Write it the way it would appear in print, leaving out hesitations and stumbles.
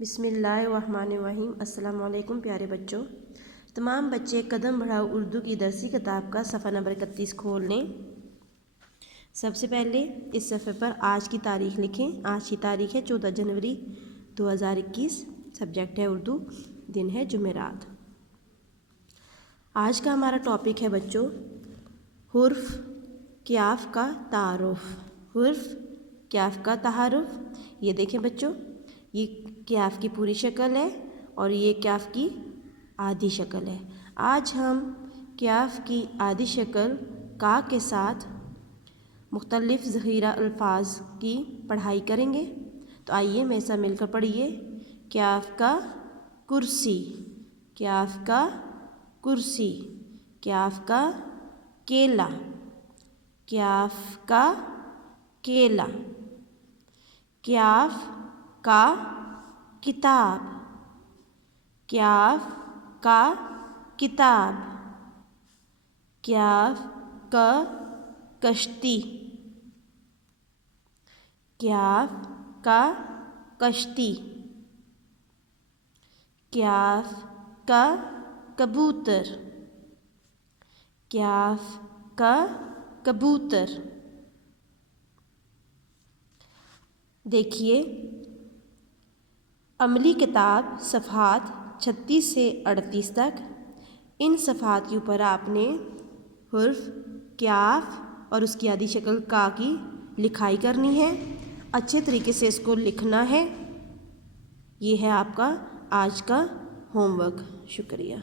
بسم اللہ الرحمن الرحیم۔ السلام علیکم پیارے بچوں۔ تمام بچے قدم بڑھاؤ اردو کی درسی کتاب کا صفحہ نمبر 31 کھول لیں۔ سب سے پہلے اس صفحے پر آج کی تاریخ لکھیں۔ آج کی تاریخ ہے 14 جنوری 2021۔ سبجیکٹ ہے اردو، دن ہے جمعرات۔ آج کا ہمارا ٹاپک ہے بچوں حرف کیاف کا تعارف۔ حرف کیاف کا تعارف۔ یہ دیکھیں بچوں، یہ کیاف کی پوری شکل ہے اور یہ کیاف کی آدھی شکل ہے۔ آج ہم کیاف کی آدھی شکل کا کے ساتھ مختلف ذخیرہ الفاظ کی پڑھائی کریں گے۔ تو آئیے میرے ساتھ مل کر پڑھیے۔ کیاف کا کرسی، کیاف کا کرسی، کیاف کا کیلا، کیاف کا کیلا، کیاف کا کتاب، کیاف کا کتاب، کیاف کا کشتی، کیاف کا کشتی، کیاف کا کبوتر، کیاف کا کبوتر۔ دیکھیے عملی کتاب صفحات 36 سے 38 تک۔ ان صفحات کے اوپر آپ نے حرف کیاف اور اس کی آدھی شکل کا کی لکھائی کرنی ہے۔ اچھے طریقے سے اس کو لکھنا ہے۔ یہ ہے آپ کا آج کا ہوم ورک۔ شکریہ۔